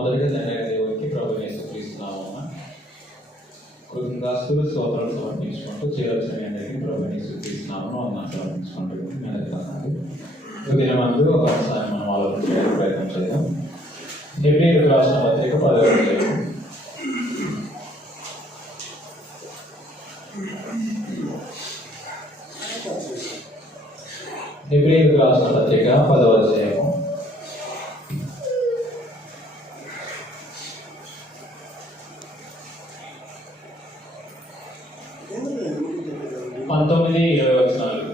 మొదటిగా తండ్రి దేవుడికి ప్రభువుని యేసుక్రీస్తునామమున కృతజ్ఞతాస్తులు స్తోత్రాలు సమర్పించుకుంటూ చేరొచ్చిన అందరికీ ప్రభువుని యేసుక్రీస్తునామమున వందనాలు సమర్పించుకుంటూ దినమందు ఒక అంశాన్ని మనం ఆలోచించడానికి ప్రయత్నం చేద్దాం. హెబ్రీయులకు రాసిన పత్రిక 10వ అధ్యాయం. హెబ్రీయులకు రాసిన పత్రిక 10వ అధ్యాయము 19-20 వచనాలు.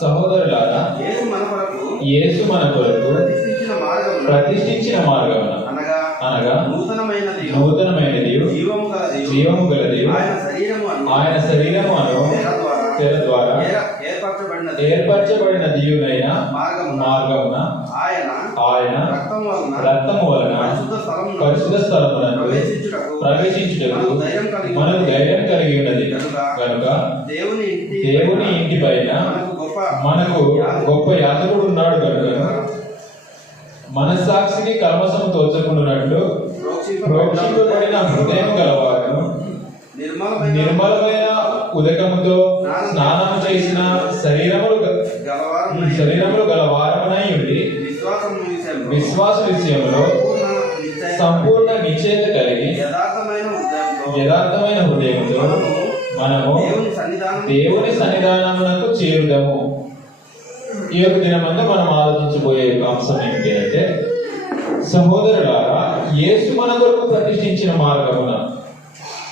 సహోదరులారా, యేసు మన కొరకు ప్రతిష్ఠించిన మార్గమున అనగా నూతనమైనది జీవము గలది ఆయన శరీరము అను తెర ద్వారా ఏర్పరచబడిన దీవునైన మార్గమున ఆయన రక్తము వలన పరిశుద్ధ స్థలమునందు ప్రవేశించుటకు మనకు ధైర్యం కలిగి ఉన్నది కనుక దేవుని ఇంటి పైన మనకు గొప్ప యాజకుడు ఉన్నాడు కనుక మనస్సాక్షికి కల్మషము తోచకుండానట్లు ప్రోక్షింపబడిన హృదయం గలవారును నిర్మలమైన ఉదకముతో స్నానము చేసిన శరీరములు గల వారమునై ఉండి విశ్వాస విషయంలో సంపూర్ణ నిశ్చయత కలిగి యథార్థమైన హృదయంతో మనము దేవుని సన్నిధానమునకు చేరుదము. ఈ యొక్క దినమంతా మనం ఆలోచించబోయే అంశం ఏమిటి అంటే, సహోదరులారా, యేసు మన కొరకు ప్రతిష్ఠించిన మార్గమున.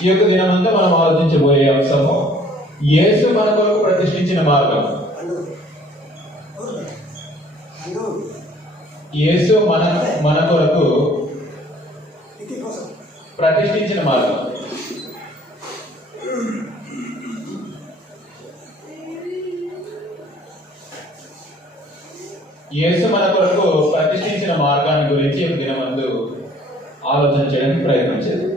ఈ యొక్క దినమంతా మనం ఆలోచించబోయే అంశము యేసు మన కొరకు ప్రతిష్ఠించిన మార్గం. యేసు మన కొరకు ప్రతిష్ఠించిన మార్గం. యేసు మన కొరకు ప్రతిష్ఠించిన మార్గాన్ని గురించి ఒక దినమందు ఆలోచన చేయడానికి ప్రయత్నం చేద్దాం.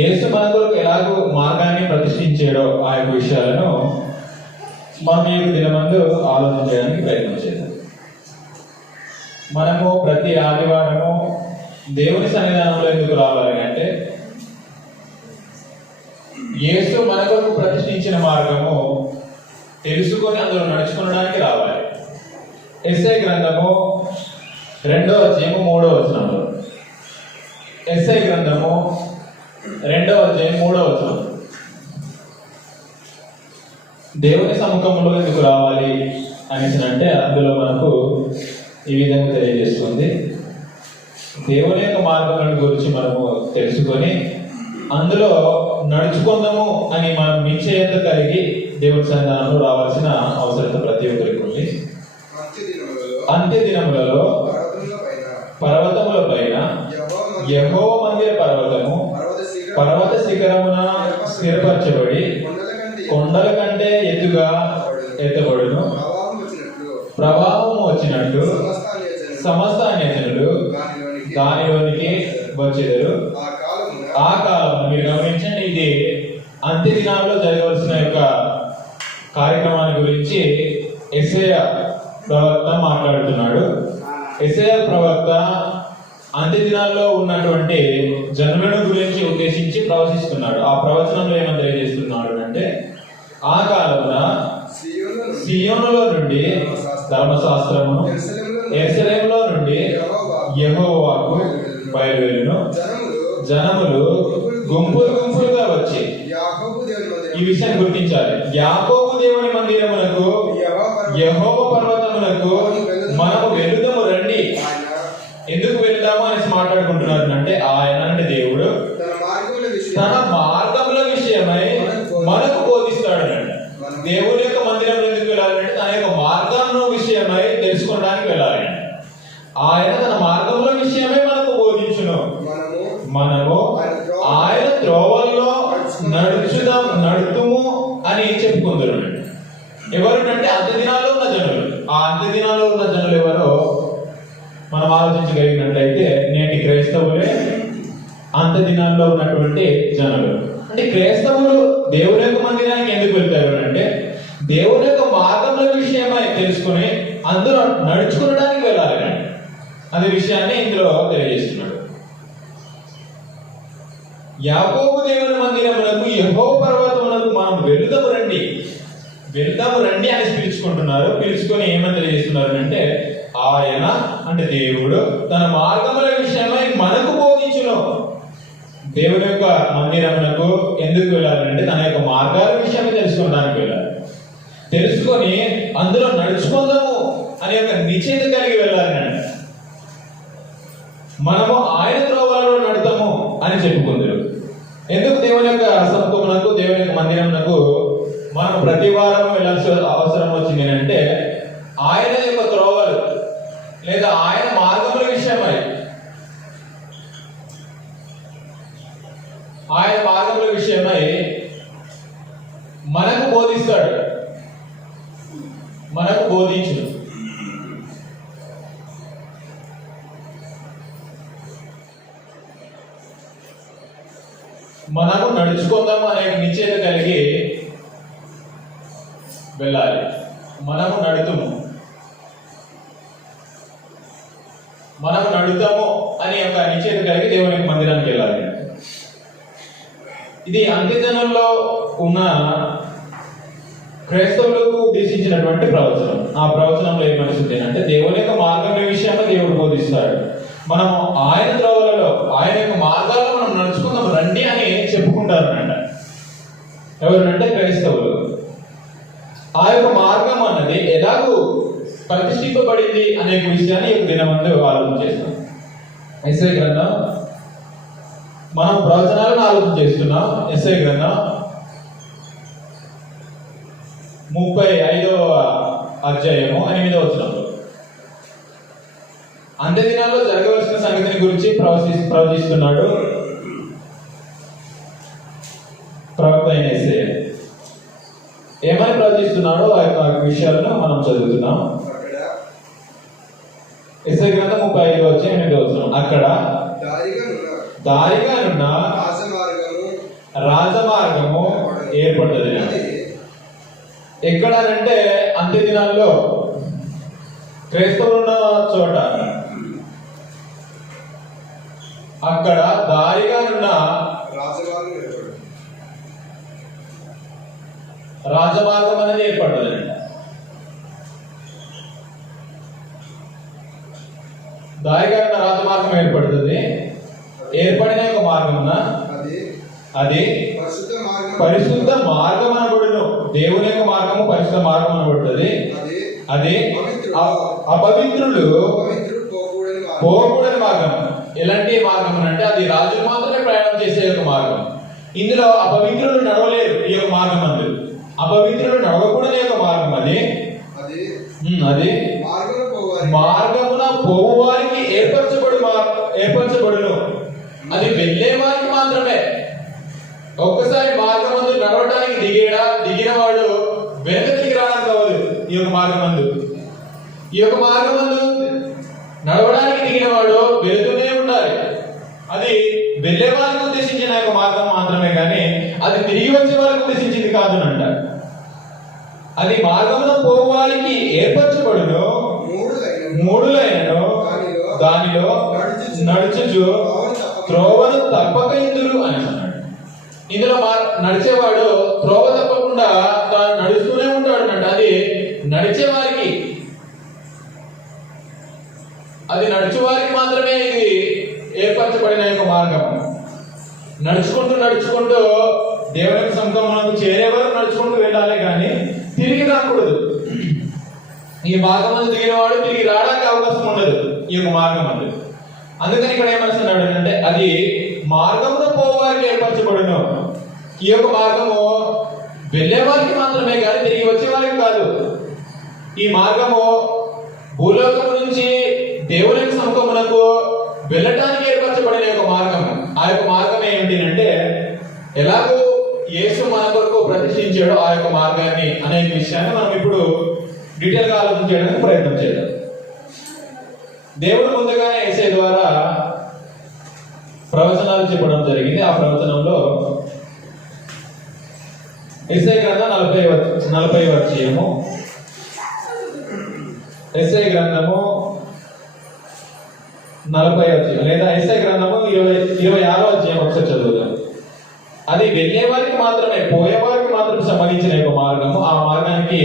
యేసు మన కొరకు ఎలాగో మార్గాన్ని ప్రతిష్ఠించాడో ఆ యొక్క విషయాలను మనం ఈ దినమందు ఆలోచన చేయడానికి ప్రయత్నం చేద్దాం. మనము ప్రతి ఆదివారము దేవుని సన్నిధానంలో ఎందుకు రావాలి అంటే, యేసు మన కొరకు ప్రతిష్ఠించిన మార్గము తెలుసుకొని అందులో నడుచుకోవడానికి రావాలి. యెషయా గ్రంథము 2వ అధ్యాయము 3వ వచనంలో, యెషయా గ్రంథము 2వ అధ్యాయం 3వ వచనం, దేవుని సముఖంలో ఎందుకు రావాలి అనేసి అంటే అందులో మనకు ఈ విధంగా తెలియజేస్తుంది. దేవుని యొక్క మార్గములను గురించి మనము తెలుసుకొని అందులో నడుచుకుందాము అని మనం నిశ్చయత కలిగి దేవుని సన్నిధానంలో రావాల్సిన అవసరత ప్రతి ఒక్కరికి ఉంది. అంత్య దినములలో పర్వతముల పైన యెహోవా మందిర పర్వత శిఖరమున స్థిరపరచబడి కొండల కంటే ఎత్తబడును. ప్రవాహం వచ్చినట్లు సమస్త అన్యజనులు దానిలోనికి వచ్చేదరు. ఆ కాలం మీరు గమనించండి, ఇది అంత్య దినాల్లో జరగవలసిన యొక్క కార్యక్రమాన్ని గురించి యెషయా ప్రవక్త మాట్లాడుతున్నాడు. యెషయా ప్రవక్త అంత్య దినాల్లో ఉన్నటువంటి జనులను గురించి ఉద్దేశించి ప్రవచిస్తున్నాడు. ఆ ప్రవచనంలో ఏమని తెలియజేస్తున్నాడు అంటే, ఆ కాలమున సియోనులో నుండి ధర్మశాస్త్రమును, యెరూషలేములో నుండి యెహోవాకు బయలువెళ్ళును. జనములు గుంపులుగా వచ్చి, ఈ విషయాన్ని గుర్తించాలి, యాకోబు దేవుని మందిరమునకు యెహోవా పర్వతమునకు మనము వెళుదాము రండి. ఎందుకు వెళ్దాము అనేసి మాట్లాడుకుంటున్నారు అంటే, ఆయన అంటే దేవుడు తన మార్గముల విషయమై మనకు బోధిస్తాడనండి. దేవుని యొక్క మందిరంలో ఎందుకు వెళ్ళాలంటే తన యొక్క మార్గం విషయమై తెలుసుకోవడానికి వెళ్ళాలి. ఆయన తన మార్గముల విషయమై మనకు బోధించును. మనము ఆయన త్రోవల్లో నడుతుము అని చెప్పుకుంటున్నాడు. ఎవరుంటే అంత్య దినాల్లో ఉన్న జనులు. ఆ అంత్య దినాల్లో ఉన్న జనులు ఎవరో మనం ఆలోచించగలిగినట్లయితే నేటి క్రైస్తవులే అంత్య దినాల్లో ఉన్నటువంటి జనులు. అంటే క్రైస్తవులు దేవుని యొక్క మందిరానికి ఎందుకు వెళ్తారు దేవుని యొక్క మార్గముల విషయమై తెలుసుకుని అందులో నడుచుకోవడానికి వెళ్ళాలి అనే విషయాన్ని ఇందులో తెలియజేస్తున్నాడు. యాకోబు దేవుని మందిరమునకు యెహోవా పర్వతమునకు మనం వెళుదాము రండి అని పిలుచుకుంటున్నారు. పిలుచుకొని ఏమని తెలియజేస్తున్నారు అంటే ఆయన అంటే దేవుడు తన మార్గముల విషయమై మనకు బోధించును. దేవుని యొక్క మందిరమునకు ఎందుకు వెళ్ళాలంటే తన యొక్క మార్గాల విషయమై తెలుసుకోవడానికి వెళ్ళాలి. తెలుసుకొని అందులో నడుచుకుందాము అనే ఒక నిశ్చయిత కలిగి వెళ్ళాలి. మనము ఆయన త్రోవలలో నడుతాము అని చెప్పుకుందరు. ఎందుకు దేవుని యొక్క సముఖమునకు దేవుని యొక్క మందిరమునకు మనం ప్రతి వారం వెళ్ళాల్సిన అవసరం వచ్చింది అంటే ఆయన యొక్క త్రోవలు లేదా ఆయన మార్గముల విషయమై మనకు బోధిస్తాడు, మనకు బోధించును. మనము నడుచుకుందాము అనే నిశ్చయత కలిగి వెళ్ళాలి. మనము నడుతాము అనే ఒక నిశ్చయత కలిగి దేవుని మందిరానికి వెళ్ళాలి. ఇది అంత్యజనంలో ఉన్న క్రైస్తవులకు ఉద్దేశించినటువంటి ప్రవచనం. ఆ ప్రవచనంలో ఏమనిస్తుంది అంటే దేవుని యొక్క మార్గం విషయంలో దేవుడు బోధిస్తాడు. మనము ఆయన త్రోవలలో ఆయన యొక్క మార్గాల్లో మనం నడుచుకుందాం రండి అని చెప్పుకుంటారు అంట. ఎవరంటే క్రైస్తవులు. ఆ యొక్క మార్గం అన్నది ఎలాగూ ప్రతిష్ఠింపబడింది అనే విషయాన్ని ఈ దినమందు ఆలోచన చేస్తాం. యెషయా గ్రంథం మనం ప్రవచనాలను ఆలోచన చేస్తున్నాం. యెషయా గ్రంథం 35వ అధ్యాయము 8వ వచనంలో అంత్య దినాల్లో జరగవలసిన సంగతిని గురించి ప్రవచిస్తున్నాడు ప్రవక్త అయిన యెషయా. ఏమని ప్రవచిస్తున్నాడో ఆ యొక్క విషయాలను మనం చదువుతున్నాం. యెషయా గ్రంథం 35వ అధ్యాయం 8వ వచనం. అక్కడ దారిగానున్న రాజమార్గము ఏర్పడ్డది. ఎక్కడనంటే అంత్య దినాల్లో క్రైస్తవులు ఉన్న చోట అక్కడ దారిగానున్న రాజమార్గం అనేది ఏర్పడ్డదండి. దారిగానున్న రాజమార్గం ఏర్పడుతుంది. ఏర్పడిన యొక్క మార్గమున అది పరిశుద్ధ మార్గం అనబడును. దేవుని యొక్క మార్గము పరిశుద్ధ మార్గం అనబడుతుంది. అది అపవిత్రులు పోకూడని మార్గం. ఎలాంటి మార్గం అంటే అది రాజులు మాత్రమే ప్రయాణం చేసే యొక్క మార్గం. ఇందులో అపవిత్రులు నడవలేరు. ఈ యొక్క మార్గం అందు అపవిత్రులు నడవకూడని యొక్క మార్గం అది మార్గమున పోవు వారికి ఏర్పరచబడును. అది వెళ్ళే వారికి మాత్రమే. ఒక్కసారి మార్గమందు నడవడానికి దిగిన వాడు వెనక తిరిగి రావడానికి అవ్వదు. ఈ యొక్క మార్గమందు నడవడానికి దిగిన వాడు వెళుతూనే ఉండాలి. అది వెళ్ళే వారికి ఉద్దేశించిన యొక్క మార్గం మాత్రమే కానీ అది తిరిగి వచ్చే వారికి ఉద్దేశించింది కాదు అంటారు. అది మార్గంలో పోవానికి ఏర్పరచబడును. మూడులైనను దానిలో నడుచుచు త్రోవను తప్పక ఇందురు అని అన్నాడు. ఇందులో నడిచేవాడు త్రోవ తప్పకుండా తాను నడుస్తూనే ఉంటాడు అన్నట్టు. అది నడిచేవారికి మాత్రమే ఇది ఏర్పరచబడిన యొక్క మార్గం. నడుచుకుంటూ దేవుని సముఖమునకు చేరే వరకు నడుచుకుంటూ వెళ్ళాలి కానీ తిరిగి రాకూడదు. ఈ మార్గం అందు దిగిన వాడు తిరిగి రావడానికి అవకాశం ఉండదు ఈ యొక్క మార్గం అందు. అందుకని ఇక్కడ ఏమనుకున్నాడు అంటే అది మార్గంలో పోవారికి ఏర్పరచబడును. ఈ యొక్క మార్గము వెళ్ళే వారికి మాత్రమే కానీ తిరిగి వచ్చే వారికి కాదు. ఈ మార్గము భూలోకం నుంచి దేవుని సముఖమునకు వెళ్ళటానికి ఏర్పరచబడిన యొక్క మార్గం. ఆ యొక్క మార్గం ఏమిటి అంటే ఎలాగో యేసు మన కొరకు ప్రతిష్ఠించాడో ఆ యొక్క మార్గాన్ని అనే విషయాన్ని మనం ఇప్పుడు డీటెయిల్ గా ఆలోచన చేయడానికి ప్రయత్నం చేద్దాం. దేవుడు ముందుగానే యెషయా ద్వారా ప్రవచనాలు చెప్పడం జరిగింది. ఆ ప్రవచనంలో యెషయా గ్రంథం 40వ అధ్యాయము. యెషయా గ్రంథము 40వ అధ్యాయం లేదా యెషయా గ్రంథము 26వ అధ్యాయం ఒకసారి చదువుదాం. అది వెళ్ళే వారికి మాత్రమే, పోయే వారికి మాత్రం సంబంధించిన ఒక మార్గము. ఆ మార్గానికి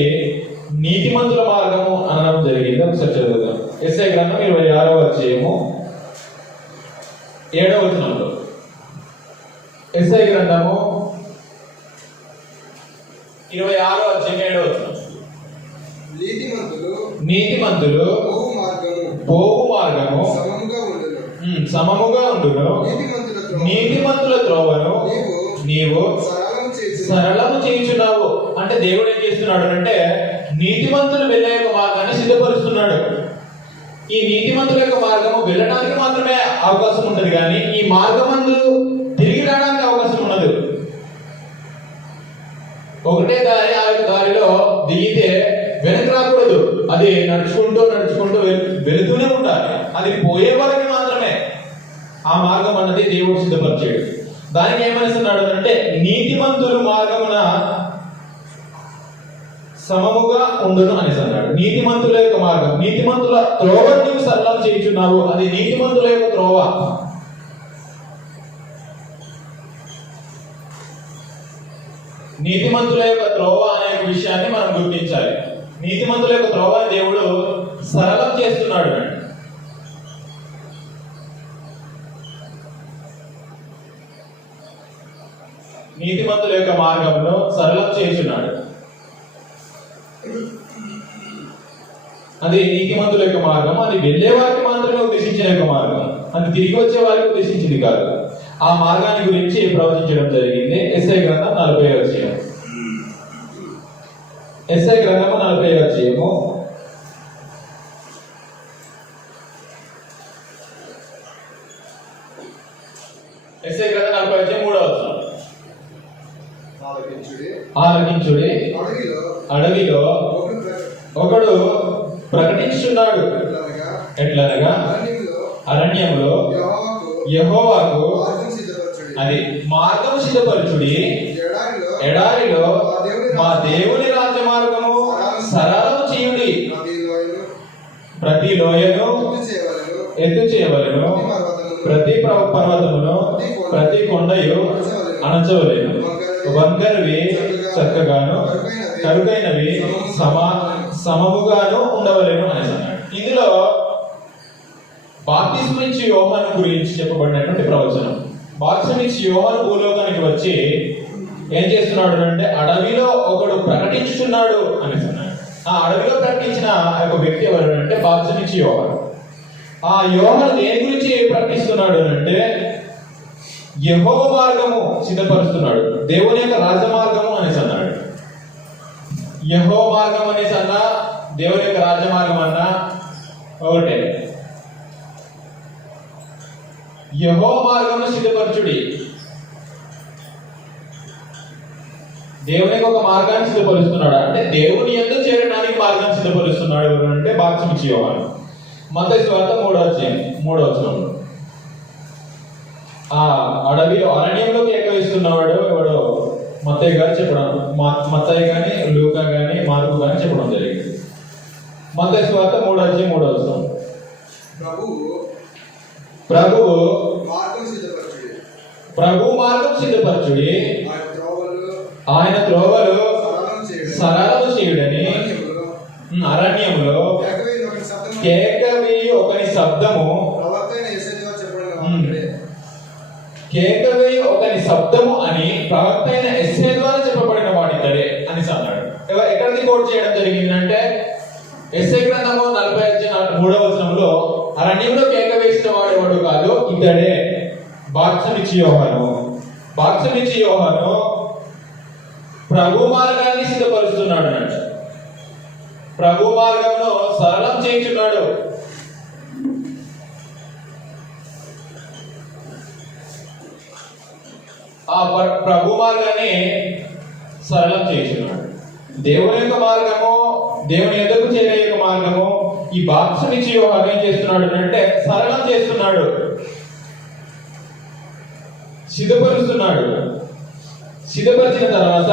నీతిమంతుల మార్గము అనడం జరిగింది. ఒకసారి చదువుదాం. యెషయా గ్రంథం 26వ అధ్యాయము 7వ వచనంలో. యెషయా గ్రంథము 26వ అధ్యాయం 7వ వచనం. నీతిమంతులు పోవు మార్గము సమముగా ఉండును, నీతిమంతుల త్రోవను నీవు సరళము చేయుచున్నావు. అంటే దేవుడు ఏం చేస్తున్నాడు అంటే నీతిమంతులు వెళ్ళే యొక్క మార్గాన్ని సిద్ధపరుస్తున్నాడు. ఈ నీతిమంతుల యొక్క మార్గము వెళ్ళడానికి మాత్రమే అవకాశం ఉంటుంది, కానీ ఈ మార్గమందు తిరిగి రావడానికి అవకాశం ఉండదు. ఒకటే దారి, ఆ యొక్క దారిలో దిగితే వెనక్కి రాకూడదు. అది నడుచుకుంటూ వెళుతూనే ఉండాలి. అది పోయే వరకు మాత్రమే ఆ మార్గం అన్నది దేవుడు సిద్ధపరిచాడు. దానికి ఏమనిస్తున్నాడు అంటే నీతిమంతులు మార్గమున సమముగా ఉండును అనేసి అన్నాడు. నీతిమంతుల యొక్క మార్గం, నీతిమంతుల త్రోవ నీవు సరళం చేయుచున్నావు. అది నీతిమంతుల యొక్క త్రోవ. నీతిమంతుల యొక్క త్రోవ అనే విషయాన్ని మనం గుర్తించాలి. నీతిమంతుల యొక్క త్రోవ దేవుడు సరళం చేస్తున్నాడు. నీతిమంతుల యొక్క మార్గంలో సరళం చేస్తున్నాడు. అది నీతిమంతుల యొక్క మార్గం. అది వెళ్ళే వారికి మాత్రమే ఉద్దేశించిన యొక్క మార్గం, అది తిరిగి వచ్చే వారికి ఉద్దేశించింది కాదు. ఆ మార్గాన్ని గురించి ప్రవచించడం జరిగింది. యెషయా గ్రంథం 40వ అధ్యాయం. యెషయా గ్రంథము 40వ అధ్యాయము 3వ వచనం. ఆలకించుడి, అడవిలో ఒకడు ప్రకటించున్నాడు. ఎట్లనగా అరణ్యంలో యెహోవాకు అది మార్గము సిద్ధపరచుడి, ఎడారిలో మా దేవుని రాజ్య మార్గము సరళము చేయుడి. ప్రతి లోయను ఎత్తు చేయవలెను, ప్రతి పర్వతమును ప్రతి కొండయు అణచవలేను. వంకరవి చక్కగాను కరుకైనవి సమముగాను ఉండవలేను అని అన్నాడు. ఇందులో బాప్తిస్మం ఇచ్చి యోహాను గురించి చెప్పబడినటువంటి ప్రవచనం. బాప్తిస్మం ఇచ్చి యోహాను భూలోకానికి వచ్చి ఏం చేస్తున్నాడు అంటే అడవిలో ఒకడు ప్రకటించుతున్నాడు అని అన్నాడు. ఆ అడవిలో ప్రకటించిన ఒక వ్యక్తి ఎవరు అంటే బాప్తిస్మం ఇచ్చి యోహాను. ఆ యోహాను దేని గురించి ప్రకటిస్తున్నాడు అంటే యెహోవా మార్గము సిద్ధపరుస్తున్నాడు, దేవుని యొక్క రాజమార్గము అనేసి అన్నాడు. యెహోవా మార్గం అనేసి అన్నా, దేవుని యొక్క రాజమార్గం అన్నా ఒకటే. యెహోవా మార్గమును సిద్ధపరచుడి. దేవుని యొక్క ఒక మార్గాన్ని సిద్ధపరుస్తున్నాడు. అంటే దేవుని యందు చేరడానికి మార్గాన్ని సిద్ధపరుస్తున్నాడు ఎవరు అంటే బాప్తిస్మం ఇచ్చి యోహాను. మత్తయి సువార్త 3వ అధ్యాయం 3వ వచనంలో ఆ అడవిలో అరణ్యంలోకి ఎక్కవేస్తున్నవాడు ఎవడో మత్తయి గారు చెప్పడం, మత్తయి గాని లూకా గాని మార్కు గాని చెప్పడం జరిగింది. మత్తయి సువార్త 3వ అధ్యాయం 3వ వచనం. ప్రభువు మార్గం సిద్ధపరచుడి, ఆయన త్రోవలు సరళము చేయుడని. అరణ్యంలో కేకవేయు ఒకని శబ్దము, కేకవేయు ఒకని శబ్దము అని ప్రవక్త అయిన యెషయా ద్వారా చెప్పబడిన వాడితడే అని అన్నాడు. ఎక్కడికి కోట్ చేయడం జరిగిందంటే యెషయా గ్రంథము 43వ వచనంలో అరణ్యంలో కేక వేసిన వాడు ఎవడు కాదు, ఇతడే బాప్తిస్మం ఇచ్చి యోహాను. బాప్తిస్మం ఇచ్చి యోహాను ప్రభు మార్గాన్ని సిద్ధపరుస్తున్నాడు అన్నట్టు. ప్రభు మార్గంలో సరళం చేయించున్నాడు. ఆ ప్రభు మార్గాన్ని సరళం చేయించున్నాడు. దేవుని యొక్క మార్గము, దేవుని ఎదుగు చేరే యొక్క మార్గము ఈ బాప్తిస్మం ఇచ్చి యోహాను ఏం చేస్తున్నాడు అంటే సరళం చేస్తున్నాడు, సిద్ధపరుస్తున్నాడు. సిద్ధపరిచిన తర్వాత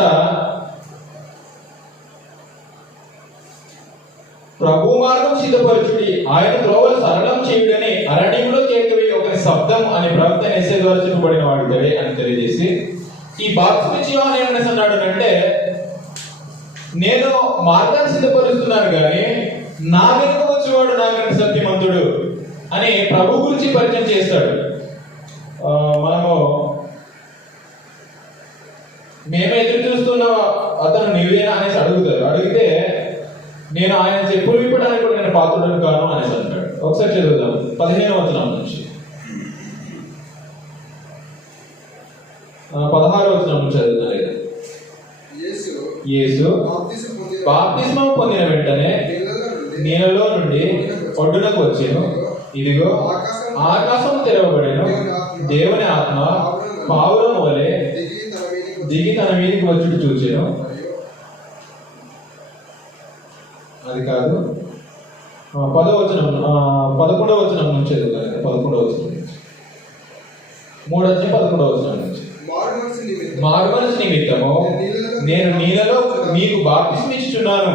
ప్రభు మార్గం సిద్ధపరచుడి, ఆయన త్రోవలు సరళం చేయుడని అరణ్యంలో కేకవే ఒక శబ్దం అని ప్రవక్త యెషయా ద్వారా చెప్పబడిన వాడిదే అని తెలియజేసి, ఈ బాప్తిస్మం యోహాను ఏమన్నాడు అంటే, నేను మార్గాన్ని సిద్ధపరుస్తున్నాను కానీ నా వెనుక వచ్చేవాడు నాకంటే సత్యవంతుడు అని ప్రభు గురించి పరిచయం చేస్తాడు. మేము ఎదురు చూస్తున్న అతను నీవేనా అనేసి అడుగుతారు. అడిగితే నేను ఆయన చెప్పులు విప్పడానికి కూడా నేను పాత్రుడను కాను అనేసి అంటాడు. ఒకసారి చదువుదాం 15వ వచనం నుంచి 16వ వచనం నుంచి చదువుతారు. యేసు బాప్తిస్మం పొందిన వెంటనే నీళ్ళలో నుండి ఒడ్డునకు వచ్చాను. ఇదిగో ఆకాశం తెరవబడెను, దేవుని ఆత్మ పావురం వలె దిగి తన మీదకి వచ్చి చూచాను. అది కాదు, 11వ వచనం నుంచి చదువుతాను. 11వ వచనం నుంచి 11వ వచనం నుంచి మారుమనసు నిమిత్తము నేను నీళ్ళలో మీకు బాప్తిస్మం ఇచ్చుచున్నాను,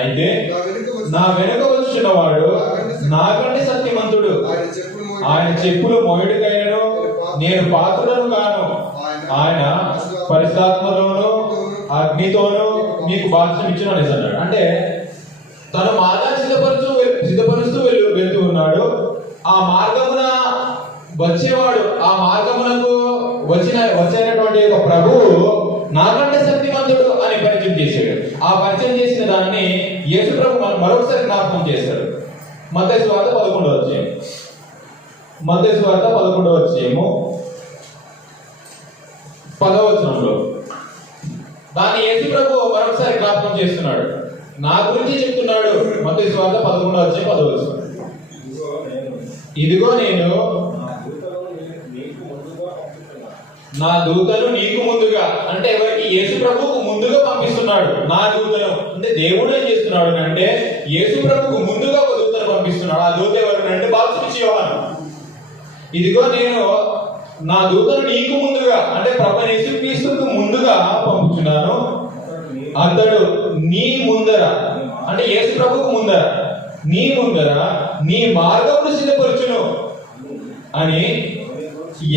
అయితే నా వెనుక వచ్చుచున్నవాడు నాకంటే సత్యవంతుడు, ఆయన చెప్పులు మోయుడికైనను నేను పాత్రుడను కాను, ఆయన పరిశుద్ధాత్మలోను అగ్నితోనూ మీకు బాప్తిస్మం ఇచ్చును అనేసి అన్నాడు. అంటే తను మార్గాన్ని సిద్ధపరుస్తూ వెళ్తూ ఉన్నాడు. ఆ మార్గమున వచ్చేవాడు, ఆ మార్గమునకు వచ్చినటువంటి ఒక ప్రభువు నాకంటే శక్తివంతుడు అని పరిచయం చేశాడు. ఆ పరిచయం చేసిన దాన్ని యేసు ప్రభు మరొకసారి జ్ఞాపకం చేస్తాడు. మత్తయి సువార్త 11వ అధ్యాయం 10వ వచనంలో దాన్ని యేసు ప్రభు మరొకసారి జ్ఞాపకం చేస్తున్నాడు. నా గురించి చెప్తున్నాడు. మత్తయి సువార్త 11వ అధ్యాయం 10వ వచనం, ఇదిగో నేను నా దూతను నీకు ముందుగా, అంటే ఎవరికి? యేసు ప్రభువుకు ముందుగా పంపిస్తున్నాడు. నా దూతను అంటే దేవుడు ఏం చేస్తున్నాడు అంటే యేసు ప్రభువుకు ముందుగా ఒక దూతను పంపిస్తున్నాడు. ఆ దూత ఎవరు అంటే బాప్తిస్మం యోహాను. ఇదిగో నేను నా దూతను నీకు ముందుగా, అంటే ప్రభు యేసుక్రీస్తుకు ముందుగా పంపుతున్నాను. అతడు నీ ముందర, అంటే యేసు ప్రభువుకు ముందర, నీ ముందర నీ మార్గమును సిద్ధపరచును అని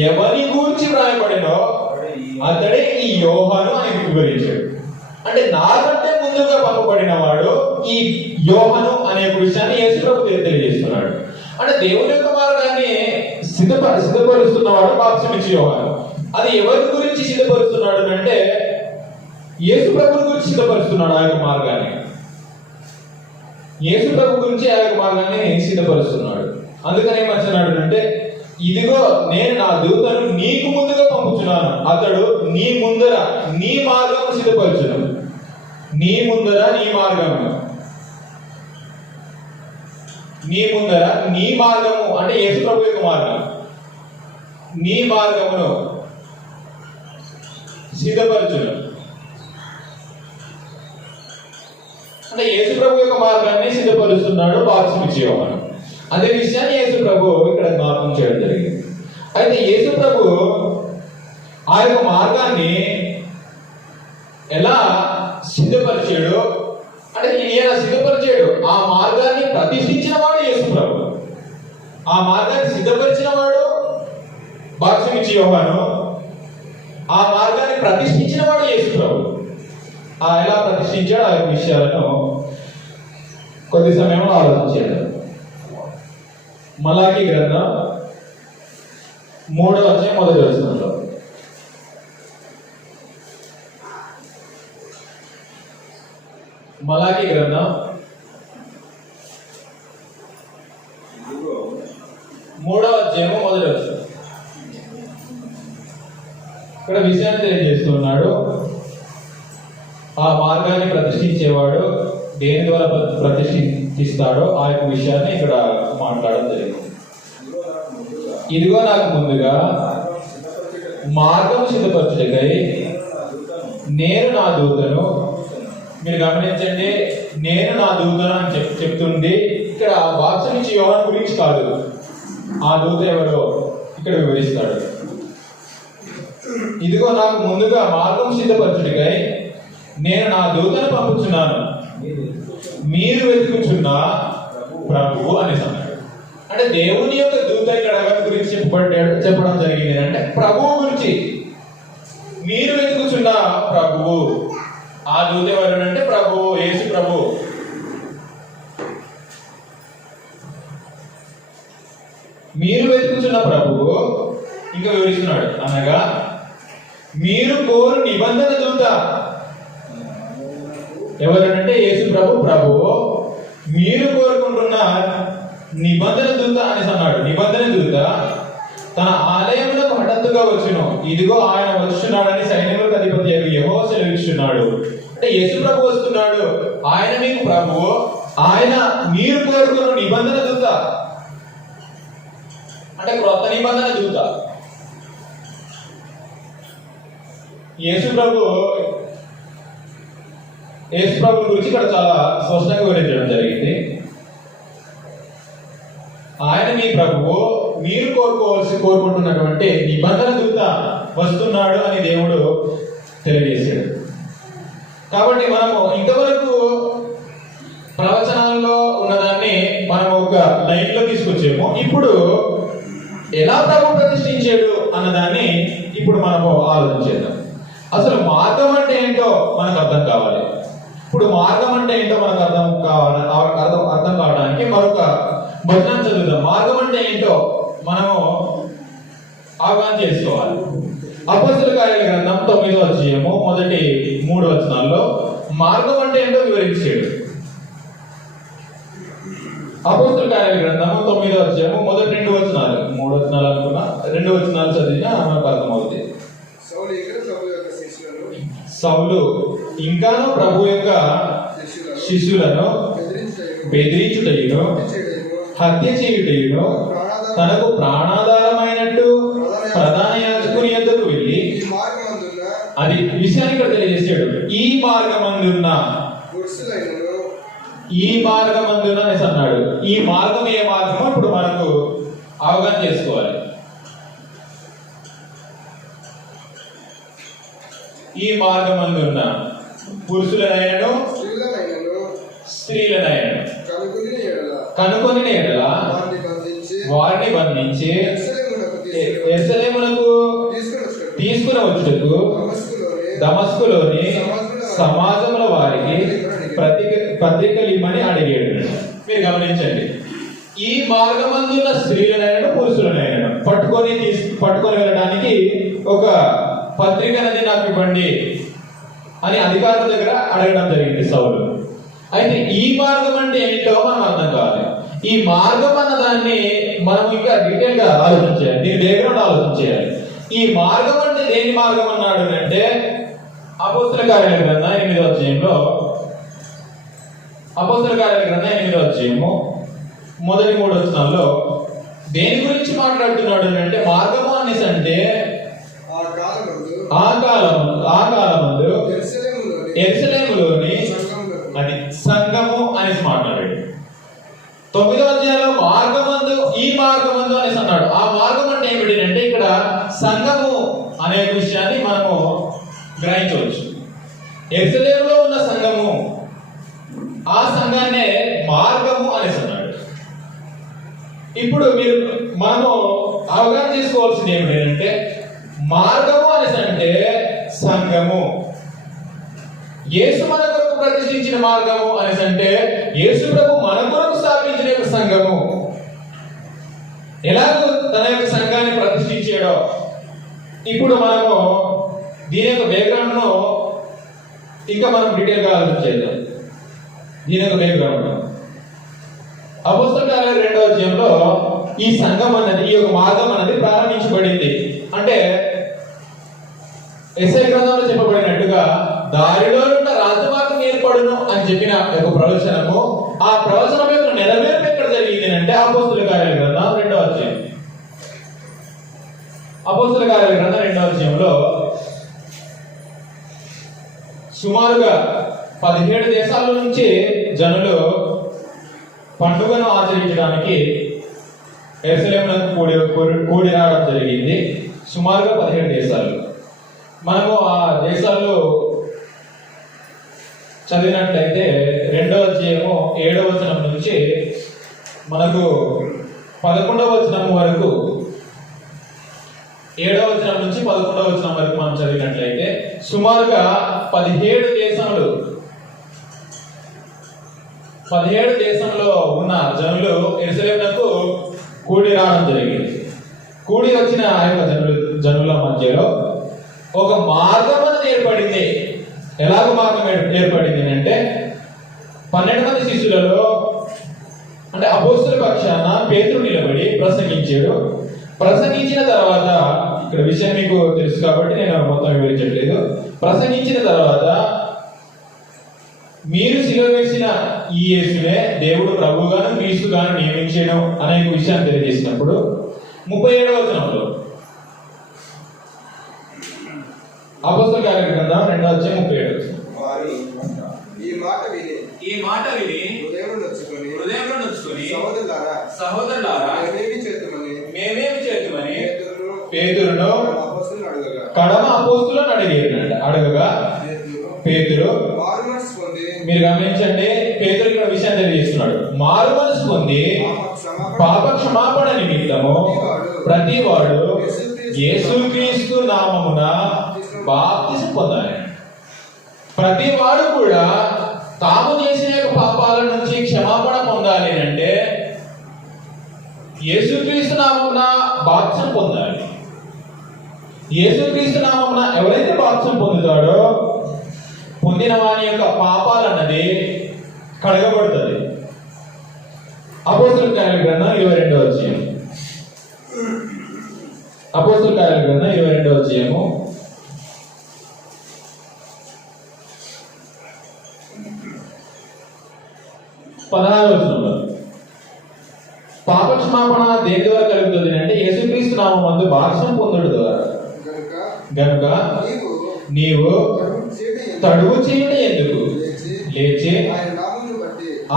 ఎవరి గురించి వ్రాయబడినో అతడే ఈ యోహాను అని వివరించాడు. అంటే నాకంటే ముందుగా పంపబడిన వాడు ఈ యోహాను అనే విషయాన్ని యేసు ప్రభు తెలియజేస్తున్నాడు. అంటే దేవుని యొక్క మార్గాన్ని సిద్ధపరుస్తున్నవాడు బాప్తిస్మం యోహాను. అది ఎవరి గురించి సిద్ధపరుస్తున్నాడు అంటే యేసు ప్రభు గురించి సిద్ధపరుస్తున్నాడు. ఆ యొక్క మార్గాన్ని యేసు ప్రభు గురించి ఆ యొక్క మార్గాన్ని సిద్ధపరుస్తున్నాడు. అందుకని ఏమంటున్నాడు అంటే, ఇదిగో నేను నా దూతను నీకు ముందుగా పంపుతున్నాను, అతడు నీ ముందర నీ మార్గము సిద్ధపరచును. నీ ముందర నీ మార్గము, నీ ముందర నీ మార్గము అంటే యేసు ప్రభు యొక్క మార్గం, నీ మార్గమును సిద్ధపరచును. అంటే యేసు ప్రభు యొక్క మార్గాన్ని సిద్ధపరుస్తున్నాడు బాప్తిస్మం యోహాను. అదే విషయాన్ని యేసు ప్రభు ఇక్కడ జ్ఞాపకం చేయడం జరిగింది. అయితే యేసు ప్రభు ఆ యొక్క మార్గాన్ని ఎలా సిద్ధపరిచాడు అంటే ఈయన సిద్ధపరిచాడు. ఆ మార్గాన్ని ప్రతిష్ఠించిన వాడు యేసు ప్రభు. ఆ మార్గాన్ని సిద్ధపరిచిన వాడు బాప్తిస్మం యోహాను. ఆ మార్గాన్ని ప్రతిష్ఠించిన వాడు యేసు ప్రభు. ఎలా ప్రతిష్ఠించాడు ఆ విషయాలను కొద్ది సమయంలో ఆలోచించాడు. మలాకి గ్రంథం 3వ అధ్యాయం 1వ వచనంలో, మలాకి గ్రంథం 3వ అధ్యాయం 1వ వచనం ఇక్కడ విషయాన్ని తెలియజేస్తున్నాడు. ఆ మార్గాన్ని ప్రతిష్ఠించేవాడు దేని ద్వారా ప్రతిష్ఠిస్తాడో ఆ యొక్క విషయాన్ని ఇక్కడ మాట్లాడడం జరిగింది. ఇదిగో నాకు ముందుగా మార్గం సిద్ధపరచుటకై నేను నా దూతను, మీరు గమనించండి, నేను నా దూతను అని చెప్తుంది. ఇక్కడ బాప్తిస్మం యోహాను గురించి కాదు, ఆ దూత ఎవరో ఇక్కడ వివరిస్తాడు. ఇదిగో నాకు ముందుగా మార్గం సిద్ధపరచుటకై నేను నా దూతను పంపుచున్నాను, మీరు వెతుకుచున్న ప్రభువు అని అన్నాడు. అంటే దేవుని యొక్క దూత ఇక్కడ ఎవరి గురించి చెప్పడం జరిగింది అంటే ప్రభువు గురించి. మీరు వెతుకుచున్న ప్రభువు, ఆ దూత ఎవరు అంటే ప్రభువు, యేసు ప్రభువు. మీరు వెతుకుచున్న ప్రభువు ఇంకా వివరిస్తున్నాడు, అనగా మీరు కోరు నిబంధన దూత. ఎవరంటే యేసు ప్రభువు. మీరు కోరుకుంటున్న నిబంధన దూత అని అన్నాడు. నిబంధన దూత తన ఆలయంలో హఠాత్తుగా వచ్చును, ఇదిగో ఆయన వచ్చున్నాడని సైన్యములకు అధిపతి యెహోవా సెలవిస్తున్నాడు. అంటే యేసు ప్రభు వస్తున్నాడు, ఆయన మీకు ప్రభువు, ఆయన మీరు కోరుకున్న నిబంధన దూత అంటే క్రొత్త నిబంధన దూత. యేసు ప్రభు గురించి ఇక్కడ చాలా స్పష్టంగా వివరించడం జరిగింది. ఆయన మీ ప్రభువు, మీరు కోరుకుంటున్నటువంటి నిబంధన దూత వస్తున్నాడు అని దేవుడు తెలియజేశాడు. కాబట్టి మనము ఇంతవరకు ప్రవచనాల్లో ఉన్నదాన్ని మనం ఒక లైన్ లో తీసుకొచ్చాము. ఇప్పుడు ఎలా ప్రభు ప్రతిష్ఠించాడు అన్నదాన్ని ఇప్పుడు మనము ఆలోచించేద్దాం. అసలు మార్గం అంటే ఏంటో మనకు అర్థం కావాలి. ఇప్పుడు మార్గం అంటే ఏంటో మనకు అర్థం కావడానికి మరొక వచనం చదువుదాం. మార్గం అంటే ఏంటో మనము అవగాహన చేసుకోవాలి. అపోస్తలుల కార్యాల గ్రంథం 9వ అధ్యాయము మొదటి 3 వచనాల్లో మార్గం అంటే ఏంటో వివరించాడు. అపోస్తలుల కార్యాల గ్రంథము 9వ అధ్యాయము మొదటి 2 వచనాలు, 3 వచనాలు అనుకున్నా, 2 వచనాలు చదివినా మనకు అర్థమవుతుంది. సౌలు ఇంకాను ప్రభు యొక్క శిష్యులను బెదిరించుటయును హత్య చేయుటయును తనకు ప్రాణాధారమైనట్టు ప్రధాన యాజకుని యొద్దకు వెళ్ళి, అది విషయాన్ని ఇక్కడ తెలియజేశాడు. ఈ మార్గమందున్న అనేసి అన్నాడు. ఈ మార్గం ఏ మార్గమో ఇప్పుడు మనకు అవగాహన చేసుకోవాలి. ఈ మార్గమందున్న పురుషులనైనను స్త్రీలనైనను కనుకొని ఎడల వారిని బంధించి యెరూషలేమునకు తీసుకుని వచ్చుటకు దమస్కులోని సమాజముల వారికి పత్రికలు ఇమ్మని అడిగాడు. మీరు గమనించండి, ఈ మార్గమందున్న స్త్రీలనైనా పురుషులనైనా పట్టుకొని వెళ్ళడానికి ఒక పత్రిక అనేది నాకు ఇవ్వండి అని అధికారుల దగ్గర అడగడం జరిగింది సౌలు. అయితే ఈ మార్గం అంటే ఏంటో మనం అర్థం కావాలి. ఈ మార్గం అన్న దాన్ని మనం ఇంకా డీటెయిల్ గా ఆలోచించాలి, దీని బ్యాక్గ్రౌండ్ ఆలోచించాలి. ఈ మార్గం అంటే దేని మార్గం అన్నాడు అంటే అపోస్తలుల కార్యాల గ్రంథం 8వ అధ్యాయంలో, అపోస్తలుల కార్యాల గ్రంథం 8వ అధ్యాయము మొదటి 3 వచనాల్లో దేని గురించి మాట్లాడుతున్నాడు అంటే మార్గము అనేసి అంటే ఆ కాలమందు యెరూషలేములోని అది సంఘము అనేసి మాట్లాడాడు. 9వ అధ్యాయంలో మార్గమందు, ఈ మార్గమందు అనేసి అన్నాడు. ఆ మార్గం అంటే ఏమిటి అంటే ఇక్కడ సంఘము అనే విషయాన్ని మనము గ్రహించవచ్చు. యెరూషలేములో ఉన్న సంఘము, ఆ సంఘాన్నే మార్గము అనేసి అన్నాడు. ఇప్పుడు మనము అవగాహన చేసుకోవాల్సింది ఏమిటంటే మార్గము అనేసి అంటే సంఘము. యేసు మన కొరకు ప్రతిష్ఠించిన మార్గము అనేసి అంటే యేసు ప్రభు మన కొరకు స్థాపించిన యొక్క సంఘము. ఎలాగో తన యొక్క సంఘాన్ని ప్రతిష్ఠించాడో ఇప్పుడు మనము దీని యొక్క బ్యాక్గ్రౌండ్ ను ఇంకా మనం డీటెయిల్ గా ఆలోచించేద్దాం. దీని యొక్క బ్యాక్గ్రౌండ్ అపోస్తలుల కార్యాల 2వ అధ్యాయంలో ఈ సంఘం అన్నది, ఈ యొక్క మార్గం అన్నది ప్రారంభించబడింది. అంటే యెషయా గ్రంథంలో చెప్పబడినట్టుగా దారిలో ఉన్న రాజమార్గం ఏర్పడును అని చెప్పిన ఒక ప్రవచనము, ఆ ప్రవచనం యొక్క నెరవేర్పు ఎక్కడ జరిగింది అంటే అపోస్తలుల కార్యాల గ్రంథం 2వ అధ్యాయం. అపోస్తలుల కార్యాల గ్రంథం 2వ అధ్యాయంలో సుమారుగా 17 దేశాల నుంచి జనులు పండుగను ఆచరించడానికి యెరూషలేమునకు కూడి రావడం జరిగింది. సుమారుగా 17 దేశాలు. మనము ఆ దేశాల్లో చదివినట్లయితే 2వ అధ్యాయము 7వ వచనం నుంచి మనకు 11వ వచనం వరకు, 7వ వచనం నుంచి 11వ వచనం వరకు మనం చదివినట్లయితే సుమారుగా 17 దేశంలో ఉన్న జనులు యెరూషలేమునకు కూడి రావడం జరిగింది. కూడి వచ్చిన ఆ యొక్క జనుల మధ్యలో ఒక మార్గం అనేది ఏర్పడింది. ఎలాగ మార్గం ఏర్పడింది అంటే 12 మంది శిష్యులలో అంటే అపోస్తలుల పక్షాన పేతురు నిలబడి ప్రసంగించాడు. ప్రసంగించిన తర్వాత, ఇక్కడ విషయం మీకు తెలుసు కాబట్టి నేను మొత్తం వివరించట్లేదు. ప్రసంగించిన తర్వాత మీరు సిలువ వేసిన ఈ యేసునే దేవుడు ప్రభువుగాను క్రీస్తుగాను నియమించాను అనే విషయాన్ని తెలియజేసినప్పుడు 37వ వచనంలో అపోస్తలుల కార్యాల గ్రంథం 2వ అధ్యాయం 37వ వచనం, ఈ మాట విని హృదయంలో నొచ్చుకొని సహోదరులారా మేమేమి చేతుమని పేతురును కడమ అపోస్తలులను అడగగా పేతురు, మీరు గమనించండి, పేతురు ఇక్కడ విషయం తెలియజేస్తున్నాడు. మారు మనసు పొంది పాప క్షమాపణ నిమిత్తము ప్రతివాడు యేసుక్రీస్తు నామమున బాప్తిసం పొందాలి. ప్రతివాడు కూడా తాము చేసిన పాపాల నుంచి క్షమాపణ పొందాలి అంటే యేసుక్రీస్తు నామమున బాప్తిసం పొందాలి. యేసుక్రీస్తు నామమున ఎవరైతే బాప్తిసం పొందుతాడో పొందిన వాని యొక్క పాపాలన్నది కడగబడుతుంది. అపోస్తలుల కార్యాల గ్రంథం 22వ అధ్యాయం, అపోస్తలుల కార్యాల గ్రంథం 22వ అధ్యాయము 16వ వచనంలో పాప క్షమాపణ దేని ద్వారా కలుగుతుంది అంటే యేసుక్రీస్తు నామమందు బాప్తిసం పొందుట ద్వారా. గనుక నీవు తడువు చేయడం ఎందుకు లేచి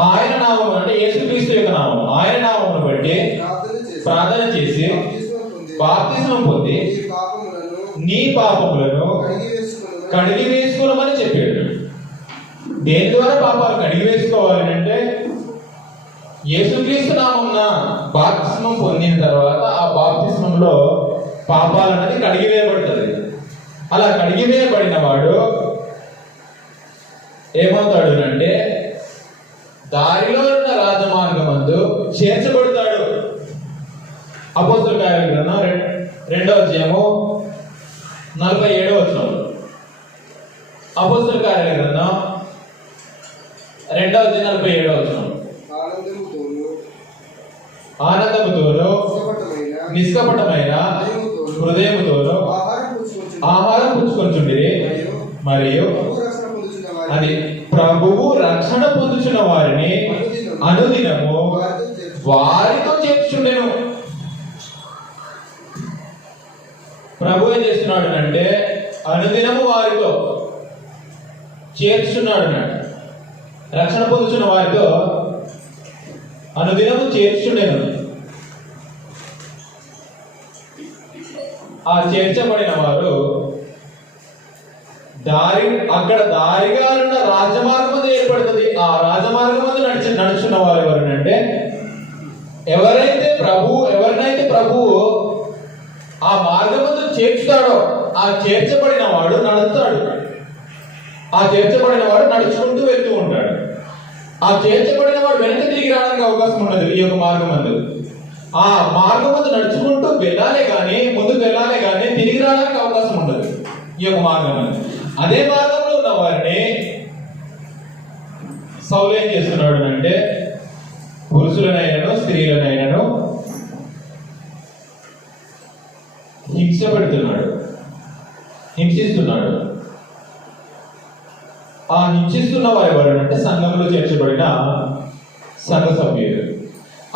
ఆయన నామం అంటే యేసుక్రీస్తు యొక్క నామం, ఆయన నామమును బట్టి ప్రార్థన చేసి బాప్తిసం పొంది నీ పాపములను కడిగి వేసుకోమని చెప్పాడు. దేని ద్వారా పాపాలు కడిగి వేసుకోవాలి అంటే యేసుక్రీస్తు నామమున బాప్తిస్మం పొందిన తర్వాత ఆ బాప్తిస్మంలో పాపాలు అనేది కడిగివేయబడుతుంది. అలా కడిగివేయబడిన వాడు ఏమవుతాడు అంటే దారిలో ఉన్న రాజమార్గమందు చేర్చబడతాడు. అపోస్తలుల కార్యాల గ్రంథం 2వ అధ్యాయము 47వ వచనం, అపోస్తలుల కార్యాల గ్రంథం 2వ అధ్యాయం 47వ వచనం, ఆనందముతోను నిష్కపటమైన హృదయముతోను ఆహారం పుచ్చుకొంచుండిరి మరియు అది ప్రభువు రక్షణ పొందుచున్న వారిని అనుదినము వారితో చేర్చుండెను. ప్రభు ఏం చేస్తున్నాడు అంటే అనుదినము వారితో చేర్చున్నాడు. రక్షణ పొందుచున్న వారితో అనుదినము చేర్చుండెను. ఆ చేర్చబడిన వారు అక్కడ దారిగా ఉన్న రాజమార్గం ఏర్పడుతుంది. ఆ రాజమార్గం నడుచున్న వారు ఎవరంటే ఎవరైతే ప్రభువు ఆ మార్గమందు చేర్చుతాడో ఆ చేర్చబడిన వాడు నడుస్తాడు. ఆ చేర్చబడిన వాడు నడుచుకుంటూ వెళ్తూ ఉంటాడు. ఆ చేర్చబడిన వాడు వెనక్కి తిరిగి రావడానికి అవకాశం ఉండదు. ఈ యొక్క మార్గమందు ఆ మార్గమందు నడుచుకుంటూ వెళ్ళాలే కానీ ముందుకు వెళ్ళాలే కానీ తిరిగి రావడానికి అవకాశం ఉండదు ఈ యొక్క మార్గమందు. అదే మార్గంలో ఉన్న వారిని సౌలు ఏం చేస్తున్నాడు అంటే పురుషులనైనను స్త్రీలనైనను హింసిస్తున్నాడు. ఆ హింసిస్తున్న వారు ఎవరంటే సంఘంలో చేర్చబడిన సంఘ సభ్యులు.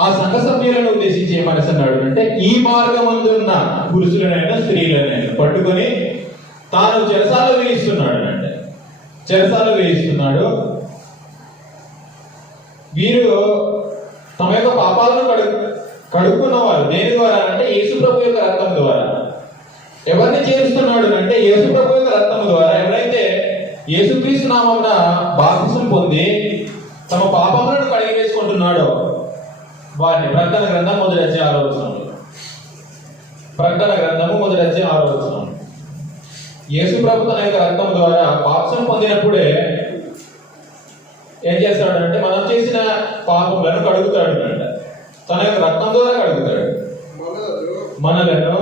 ఆ సంఘ సభ్యులను ఉద్దేశించి ఏమనేసి అన్నాడు అంటే ఈ మార్గమందున్న పురుషులనైనా స్త్రీలనైనా పట్టుకొని తాను చెరసాల వేయిస్తున్నాడు. వీరు తమ యొక్క పాపాలను కడుక్కున్నవారు. దేని ద్వారా అంటే యేసు ప్రభు యొక్క రక్తం ద్వారా. ఎవరిని చేరుస్తున్నాడు అంటే యేసు ప్రభు యొక్క రక్తం ద్వారా ఎవరైతే యేసుక్రీస్తు నామమున బాప్తిసం పొంది తమ పాపములను కడిగి వేసుకుంటున్నాడో వారిని ప్రకటన గ్రంథం మొదటి అధ్యాయం 6వ వచనంలో, ప్రకటన గ్రంథము మొదటి అధ్యాయం 6వ వచనం, యేసు ప్రభు తన యొక్క రక్తం ద్వారా బాప్తిసం పొందినప్పుడే ఏం చేస్తాడంటే మనం చేసిన పాపములను కడుగుతాడు అంట. తన యొక్క రక్తం ద్వారా కడుగుతాడు. మనలను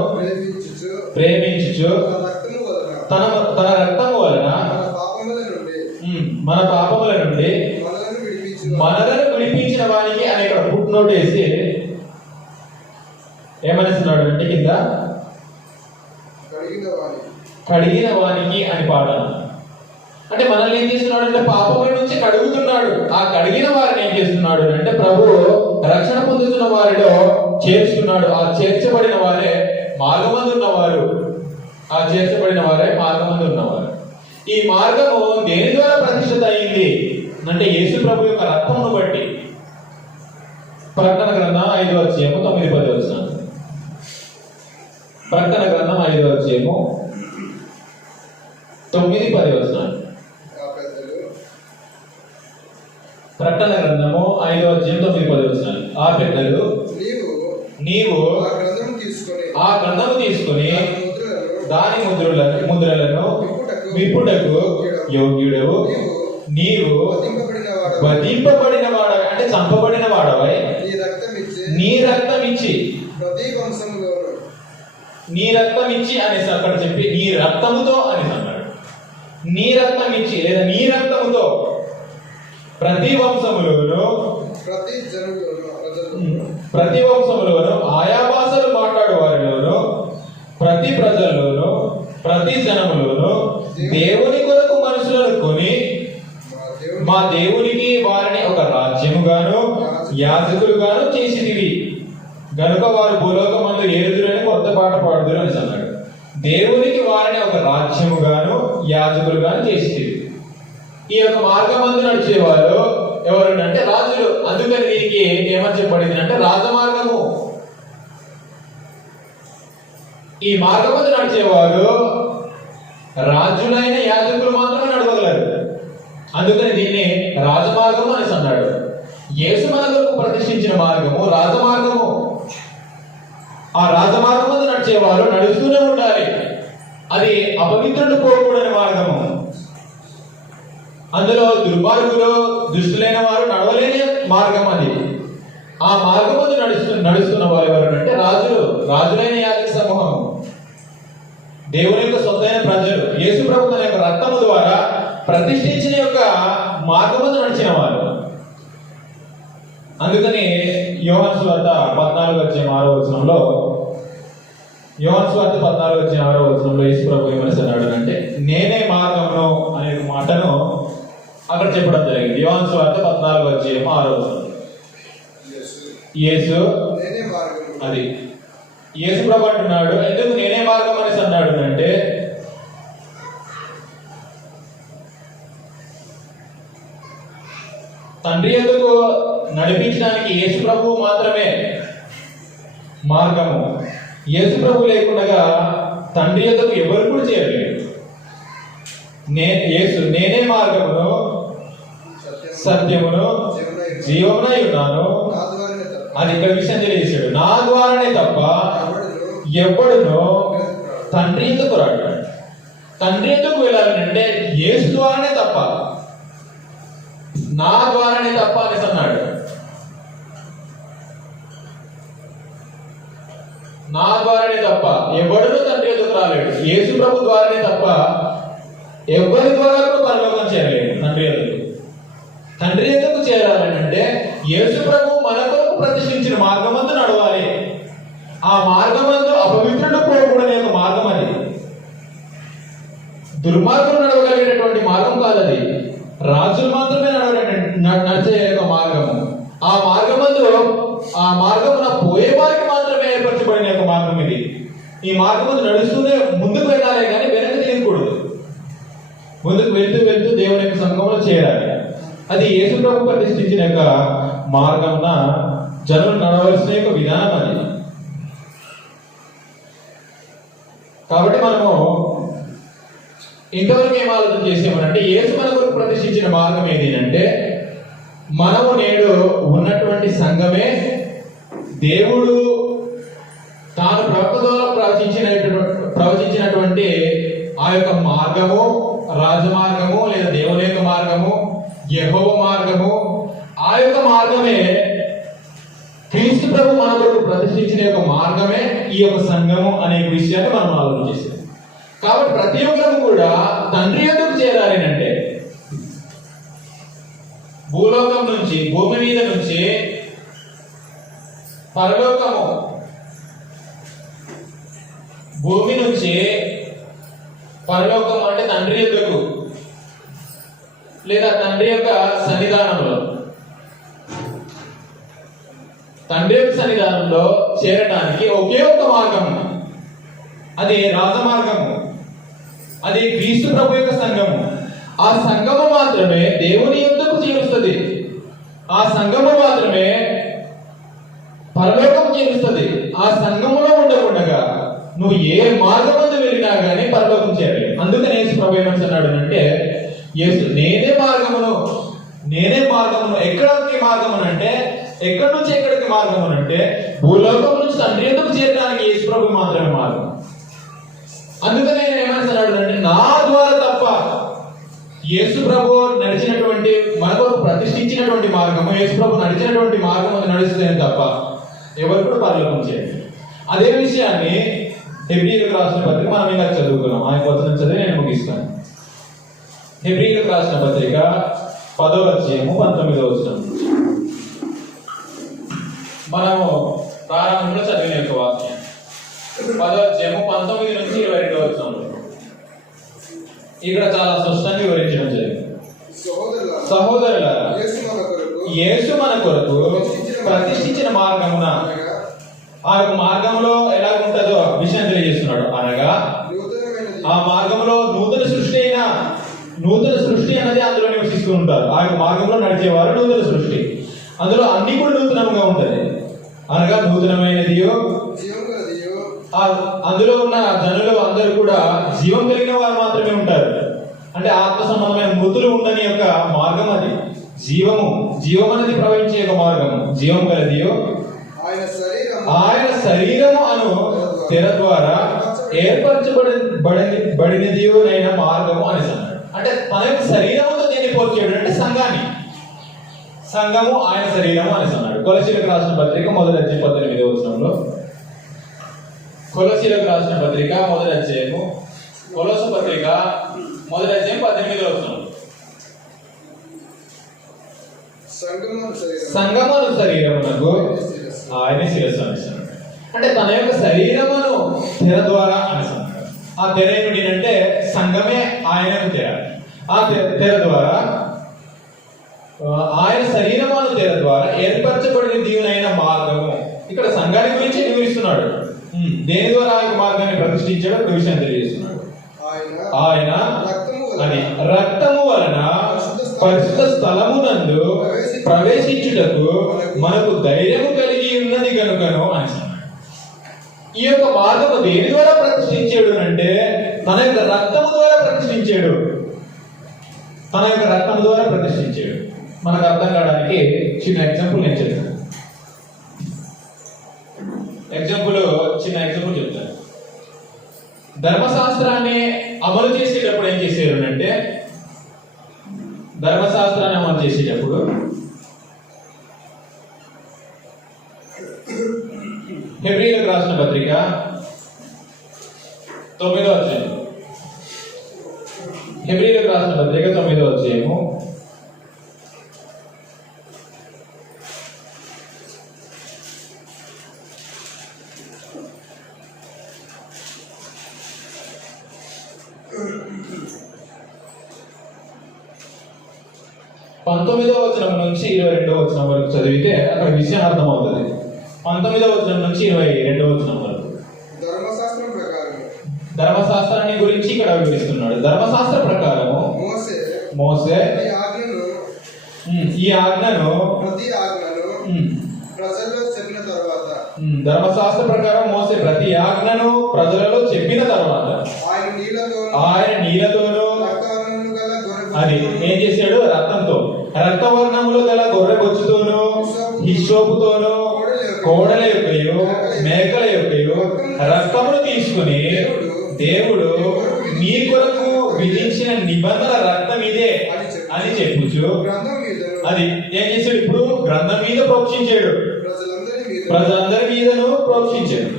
ప్రేమించుచు తన తన రక్తము వలన మన పాపముల నుండి మనలను విడిపించిన వానికి అని ఇక్కడ ఫుట్ నోట్ వేసి ఏమనిస్తున్నాడు అంటే కింద కడిగిన వానికి అని పాడాను. అంటే మనల్ని ఏం చేస్తున్నాడు అంటే పాపముల నుంచి కడుగుతున్నాడు. ఆ కడిగిన వారిని ఏం చేస్తున్నాడు అంటే ప్రభు రక్షణ పొందుతున్న వారిలో చేర్చుకున్నాడు. ఆ చేర్చబడిన వారే మార్గమందు ఉన్నవారు. ఆ చేర్చబడిన వారే మార్గమందు ఉన్నవారు. ఈ మార్గము దేని ద్వారా ప్రతిష్ఠిత అయింది అంటే యేసు ప్రభు యొక్క రక్తమును బట్టి. ప్రకటన గ్రంథం 5వ అధ్యాయము 9-10 వచనం. ప్రకటన గ్రంథం 5వ అధ్యాయము 9-10 వచనం. ప్రకటన గ్రంథము 5వ అధ్యాయం 9-10 వచనాలు. ఆ పెద్దలు నీవు ఆ గ్రంథము తీసుకొని దాని ముద్రలను విప్పుటకు యోగ్యుడవు. నీవు వధింపబడిన వాడవై అంటే చంపబడిన వాడవై నీ రక్తం ఇచ్చి అనేసి అక్కడ చెప్పి నీ రక్తముతో అని అన్నాడు. నీ రక్తం ఇచ్చి లేదా నీ రక్తముతో ప్రతి వంశములోను ఆయా భాషలు మాట్లాడు వారిలోను ప్రతి ప్రజల్లోను ప్రతి జనములోను దేవుని కొరకు మనుషులను కొని మా దేవునికి వారిని ఒక రాజ్యముగాను యాజకులుగాను చేసిదివి గనుక వారు భూలోకమందు ఏలుదురని కొత్త పాట పాడుదురు అని అన్నాడు. దేవునికి వారిని ఒక రాజ్యముగాను యాజకులుగాను చేసిదివి. ఈ యొక్క మార్గమందు నడిచేవారు ఎవరు అంటే రాజులు. అందుకని దీనికి ఏమని చెప్పబడింది అంటే రాజమార్గము. ఈ మార్గమందు నడిచేవారు రాజులైన యాజకులు మాత్రమే నడవగలరు. అందుకని దీన్ని రాజమార్గము అని అన్నాడు. యేసు మనకు ప్రతిష్ఠించిన మార్గము రాజమార్గము. ఆ రాజమార్గమందు నడిచేవారు నడుస్తూనే ఉండాలి. అది అపవిత్రుడు పోకూడని మార్గము. అందులో దుర్మార్గులు దుష్టులైన వారు నడవలేని మార్గం అది. ఆ మార్గమందు నడుస్తున్న వారు ఎవరు అంటే రాజులైన యాజక సమూహం, దేవుని యొక్క సొంతైన ప్రజలు. యేసు ప్రభు తన యొక్క రక్తము ద్వారా ప్రతిష్ఠించిన యొక్క మార్గమందు నడిచిన వారు. అందుకని యోహాను సువార్త 14:6 వచనంలో యేసు ప్రభు ఏమని అన్నాడు అంటే నేనే మార్గమును అనే మాటను అక్కడ చెప్పడం జరిగింది. యోహాను సువార్త 14:6 వచనం. యేసు అది యేసు ప్రభు అంటున్నాడు ఎందుకు నేనే మార్గం అనేసి అన్నాడు అంటే తండ్రి యొద్దకు నడిపించడానికి యేసు ప్రభు మాత్రమే మార్గము. యేసు ప్రభు లేకుండా తండ్రి యొద్దకు ఎవరు కూడా చేయలేరు. నేనే మార్గమును సత్యమును జీవమునై ఉన్నాను అని ఇక్కడ విషయం తెలియజేశాడు. నా ద్వారానే తప్ప ఎవడునో తండ్రి ఎందుకు రాడు. తండ్రి ఎందుకు వెళ్ళాలంటే యేసు ద్వారానే తప్ప, నా ద్వారానే తప్ప అనేసి అన్నాడు. నా ద్వారానే తప్ప ఎవడునో తండ్రి ఎందుకు రాలేడు. యేసు ప్రభు ద్వారానే తప్ప ఎవరి ద్వారా కూడా పరలోకం చేయలేడు. తండ్రి ఎందుకు చేరాలని అంటే యేసు ప్రభు మన కొరకు ప్రతిష్ఠించిన మార్గమందు నడవాలి. ఆ మార్గమందు అపవిత్రుడు పోకూడని ఒక మార్గం అది. దుర్మార్గం నడవగలిగినటువంటి మార్గం కాదు అది. రాజులు మాత్రమే నడిచే ఒక మార్గము. ఆ మార్గమున పోయే వారికి మాత్రమే ఏర్పరచబడిన ఒక మార్గం ఇది. ఈ మార్గము నడుస్తూనే ముందుకు వెళ్ళాలి కానీ వెనక్కి తిరగకూడదు. ముందుకు వెళ్తూ దేవుని యొక్క సంఘంలో చేరాలి. అది యేసు ప్రభు ప్రతిష్ఠించిన యొక్క మార్గమున జనులు నడవలసిన యొక్క విధానం అది. కాబట్టి మనము ఇంతవరకు ఏం ఆలోచన చేసామనంటే యేసు మన కొరకు ప్రతిష్ఠించిన మార్గం ఏది అంటే మనము నేడు ఉన్నటువంటి సంఘమే దేవుడు తాను ప్రవక్త ద్వారా ప్రవచించినటువంటి ఆ యొక్క మార్గము, రాజమార్గము లేదా దేవుని యొక్క మార్గము, యెహోవా మార్గము, ఆ యొక్క మార్గమే క్రీస్తు ప్రభు మన కొరకు ప్రతిష్ఠించిన యొక్క మార్గమే ఈ యొక్క సంఘము అనే విషయాన్ని మనం ఆలోచన చేసాం. కాబట్టి ప్రతి ఒక్కరు కూడా తండ్రి యొద్దకు చేరాలి అంటే భూలోకం నుంచి, భూమి మీద నుంచి పరలోకము, భూమి నుంచి పరలోకం అంటే తండ్రి యొద్దకు లేదా తండ్రి యొక్క సన్నిధానంలో, తండ్రి యొక్క సన్నిధానంలో చేరడానికి ఒకే ఒక మార్గం, అది రాజమార్గము, అది క్రీస్తు ప్రభు యొక్క సంఘము. ఆ సంఘము మాత్రమే దేవుని యొద్దకు చేరుస్తుంది, ఆ సంఘము మాత్రమే పరలోకం చేరుస్తుంది. ఆ సంఘములో ఉండకుండా నువ్వు ఏ మార్గం వద్ద వెళ్ళినా కానీ పరలోకం చేరాలి. అందుకని యేసు ప్రభు ఏమన్నాడు అంటే యేసు నేనే మార్గమును ఎక్కడికి మార్గమును అంటే ఎక్కడి నుంచి ఎక్కడికి మార్గమును అంటే భూలోకం నుంచి తండ్రి యొద్దకు చేరడానికి యేసు ప్రభు మాత్రమే మార్గం. అందుకని నేను ఏమన్నాడు అంటే నా ద్వారా తప్ప యేసు ప్రభు నడిచినటువంటి మనకు ప్రతిష్ఠించినటువంటి మార్గము, యేసు ప్రభు నడిచినటువంటి మార్గం నడుస్తుంది తప్ప ఎవరు కూడా పరలోకం చేయాలి. అదే విషయాన్ని హెబ్రీయులకు రాసిన పత్రిక మనం ఇంకా చదువుకున్నాం. ఆయన వచనం చదివి నేను ముగిస్తాను. హెబ్రీయులకు రాసిన పత్రిక 10వ అధ్యాయము 19వ వచనం మనము ప్రారంభంలో చదివిన యొక్క వాక్యం. 10వ అధ్యాయము 19 నుంచి 22వ వచనం ఇక్కడ చాలా స్పష్టంగా వివరించడం జరిగింది. సహోదరులారా, యేసు మన కొరకు ప్రతిష్ఠించిన మార్గమున, ఆ యొక్క మార్గంలో ఎలా ఉంటుందో విషయం తెలియజేస్తున్నాడు. అనగా ఆ మార్గంలో నూతన సృష్టి అన్నది అందులో నివసిస్తూ ఉంటారు. ఆ యొక్క మార్గంలో నడిచేవారు నూతన సృష్టి. అందులో అన్ని కూడా నూతనంగా ఉంటది. అనగా నూతనమైనది, అందులో ఉన్న జనులు అందరూ కూడా జీవం కలిగిన వారు మాత్రమే ఉంటారు. అంటే ఆత్మ సంబంధమైన మృతులు ఉండని యొక్క మార్గం అది. జీవం అనేది ప్రవహించే యొక్క మార్గము. జీవం కలిదియో ఆయన శరీరము అను తెర ద్వారా ఏర్పరచబడినదియోనైన మార్గము అని అన్నాడు. అంటే తన యొక్క శరీరముతో దేన్ని పోల్చాడు అంటే సంఘము ఆయన శరీరము అని అన్నాడు. కొలసీలకు రాసిన పత్రిక 1వ అధ్యాయం 18వ వచనంలో, కొలసీలకు రాసిన పత్రిక 1వ అధ్యాయము, కొలసు పత్రిక 1వ అధ్యాయం 18వ వచనం, సంగమను శరీరమునకు ఆయన శిరస్సు అనేసాడు. అంటే తన యొక్క శరీరమును తెర ద్వారా అనేసాడు. ఆ తెర ఏమిటంటే సంఘమే ఆయనకు తెర. ఆ తెర ద్వారా ఆయన శరీరమును తెర ద్వారా ఏర్పరచబడిన దీవునైన మార్గము. ఇక్కడ సంఘాన్ని గురించి వివరిస్తున్నాడు. దేని ద్వారా ఆ యొక్క మార్గాన్ని ప్రతిష్ఠించాడో ఒక విషయం తెలియజేస్తున్నాడు. ఆయన రక్తము వలన పరిశుద్ధ స్థలమునందు ప్రవేశించుటకు మనకు ధైర్యము కలిగి ఉన్నది కనుకను అని. ఈ యొక్క మార్గము దేని ద్వారా ప్రతిష్ఠించాడు అంటే తన యొక్క రక్తము ద్వారా ప్రతిష్ఠించాడు. మనకు అర్థం కావడానికి చిన్న ఎగ్జాంపుల్ నేను చెప్తాను. చిన్న ఎగ్జాంపుల్ చెప్తాను. ధర్మశాస్త్రాన్ని అమలు చేసేటప్పుడు ఏం చేశారు అంటే హెబ్రీయులకు రాసిన పత్రిక 9వ అధ్యాయం, హెబ్రీయులకు రాసిన పత్రిక 9వ అధ్యాయము 19వ వచనం నుంచి 22వ వచనం వరకు చదివితే అక్కడ విషయం అర్థమవుతుంది. 19వ వచనం నుంచి 22వ వచనం వరకు ధర్మశాస్త్రాన్ని గురించి ఇక్కడ వివరిస్తున్నాడు. ధర్మశాస్త్ర ప్రకారము మోసే ఈ ఆజ్ఞను ధర్మశాస్త్ర ప్రకారం మోసే ప్రతి ఆజ్ఞను ప్రజలలో చెప్పిన తర్వాత ఆయన నీళ్లతోనూ అది ఏం చేశాడు? రక్తంతో, రక్తవర్ణములో గల గొర్రె బొచ్చుతోనూ హిస్సోపుతోనూ కోడల యొక్కయు మేకల యొక్కయు రక్తమును తీసుకుని దేవుడు మీ కొరకు విధించిన నిబంధన రక్తం ఇదే అని చెప్పుచు అది ఏం చేశాడు? ఇప్పుడు గ్రంథం మీద ప్రోక్షించాడు, ప్రజలందరి మీదను ప్రోక్షించాడు.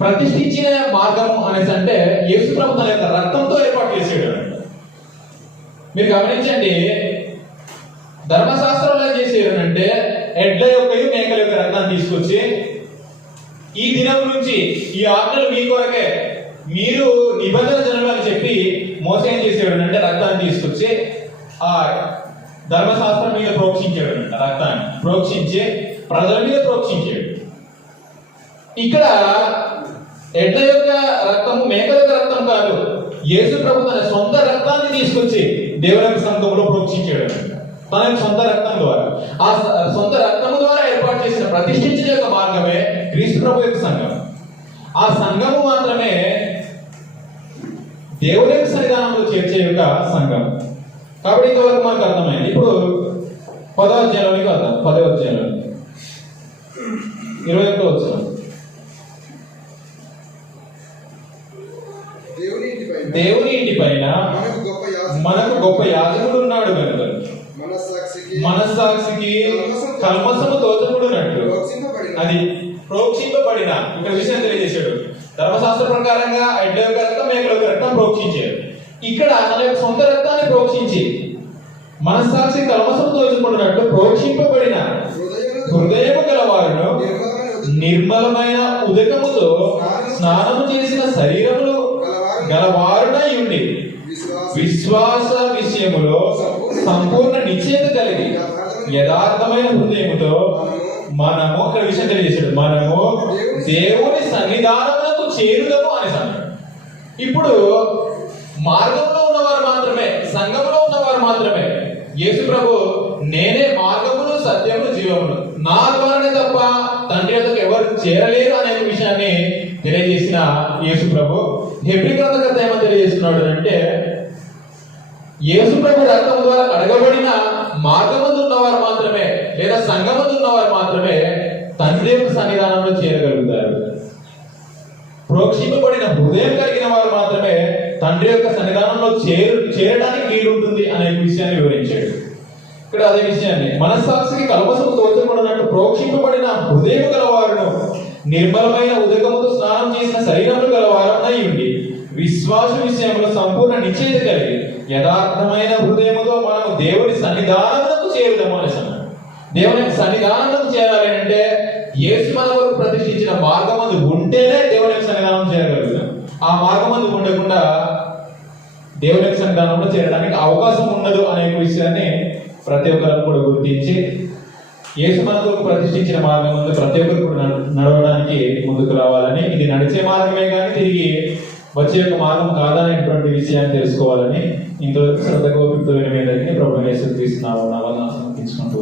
ప్రతిష్ఠించిన మార్గము అనేసి అంటే యేసు ప్రభు తన యొక్క రక్తంతో ఏర్పాటు చేసాడు. మీరు గమనించండి, ధర్మశాస్త్రంలో ఏం చేసేది అంటే ఎడ్ల యొక్క మేకల యొక్క రక్తాన్ని తీసుకొచ్చి ఈ దినం నుంచి ఈ ఆజ్ఞలు మీ కొరకే, మీరు నిబంధన జనులు అని చెప్పి మోస ఏం చేసేవాడు అంటే రక్తాన్ని తీసుకొచ్చి ఆ ధర్మశాస్త్రం మీద ప్రోక్షించాడు. రక్తాన్ని ప్రోక్షించి ప్రజల మీద ప్రోక్షించాడు. ఇక్కడ ఎడ్ల యొక్క రక్తము మేకల యొక్క రక్తం కాదు, యేసు ప్రభు తన సొంత రక్తాన్ని తీసుకొచ్చి దేవుని యొక్క సంఘంలో ప్రోక్షించాడు. తన యొక్క సొంత రక్తం ద్వారా, ఆ సొంత రక్తం ద్వారా ఏర్పాటు చేసిన ప్రతిష్ఠించిన యొక్క మార్గమే క్రీస్తు ప్రభు యొక్క సంఘం. ఆ సంఘము మాత్రమే దేవుని యొక్క సన్నిధానంలో చేర్చే యొక్క సంఘం. కాబట్టి ఇంతవరకు మనకు అర్థమైంది. ఇప్పుడు 10వ అధ్యాయంలోనికి వద్దాం. 10వ అధ్యాయంలో 21వ వచనం. దేవుని ఇంటి పైన మనకు గొప్ప యాజకుడు ఉన్నాడు కనుక మనస్సాక్షికి కల్మసము తోచబడినట్లు అది ప్రోక్షింపబడిన ఇక్కడ విషయం తెలియజేశాడు. ధర్మశాస్త్ర ప్రకారంగా ఎడ్ల యొక్క రక్తం మేకల యొక్క రక్తం ప్రోక్షించాడు. ఇక్కడ తన యొక్క సొంత రక్తాన్ని ప్రోక్షించి మనస్సాక్షి కల్మసము తోచబడినట్లు ప్రోక్షింపబడిన హృదయము గలవారును నిర్మలమైన ఉదకముతో స్నానము చేసిన శరీరములు గలవారునై ఉండి విశ్వాస విషయములో సంపూర్ణ నిశ్చయత కలిగి యథార్థమైన హృదయముతో మనము ఇక్కడ విషయం తెలియజేశాడు, మనము దేవుని సన్నిధానములకు చేరుదము అని అన్నాడు. ఇప్పుడు మార్గంలో ఉన్నవారు మాత్రమే, సంఘంలో ఉన్నవారు మాత్రమే యేసు ప్రభు నేనే మార్గమును సత్యమును జీవమును, నా ద్వారానే తప్ప తండ్రి యొద్దకు ఎవరు చేరలేరు అనే విషయాన్ని తెలియజేసిన యేసు ప్రభు హెబ్రీ గ్రంథకర్త ఏమని తెలియజేస్తున్నాడు అంటే యేసు ప్రభు రక్తం ద్వారా కడగబడిన మార్గమందు ఉన్నవారు మాత్రమే లేదా సంఘమందు ఉన్నవారు మాత్రమే తండ్రి యొక్క సన్నిధానంలో చేరగలుగుతారు. ప్రోక్షింపబడిన హృదయం కలిగిన వారు మాత్రమే తండ్రి యొక్క సన్నిధానంలో చేరడానికి వీలుంటుంది అనే విషయాన్ని వివరించాడు. ఇక్కడ అదే విషయాన్ని మనస్సాక్షికి కల్మసము తోచబడినట్టు ప్రోక్షింపబడిన హృదయం గలవారును నిర్మలమైన ఉదకముతో స్నానం చేసిన శరీరములు గలవారై ఉండి విశ్వాస విషయంలో సంపూర్ణ నిశ్చయత కలిగి యథార్థమైన హృదయముతో మనము దేవుని సన్నిధానములకు చేరుదాము అని అన్నాడు. దేవుని సన్నిధానములకు చేరాలి అంటే యేసు మన వరకు ప్రతిష్ఠించిన మార్గమందు ఉంటేనే దేవుని సన్నిధానం చేరగలుగుతాం. ఆ మార్గమందు ఉండకుండా దేవుని సన్నిధానంలో చేరడానికి అవకాశం ఉండదు అనే విషయాన్ని ప్రతి ఒక్కరు కూడా గుర్తించి యేసు మనకు ప్రతిష్ఠించిన మార్గం ముందు ప్రతి ఒక్కరు కూడా నడవడానికి ముందుకు రావాలని, ఇది నడిచే మార్గమే కానీ తిరిగి వచ్చే యొక్క మార్గం కాదనేటువంటి విషయాన్ని తెలుసుకోవాలని ఇంతవరకు శ్రద్ధ గోపితో విని మీ అందరికీ ప్రభుత్వం తీసుకున్నాము నా వల్ల సమర్పించుకుంటూ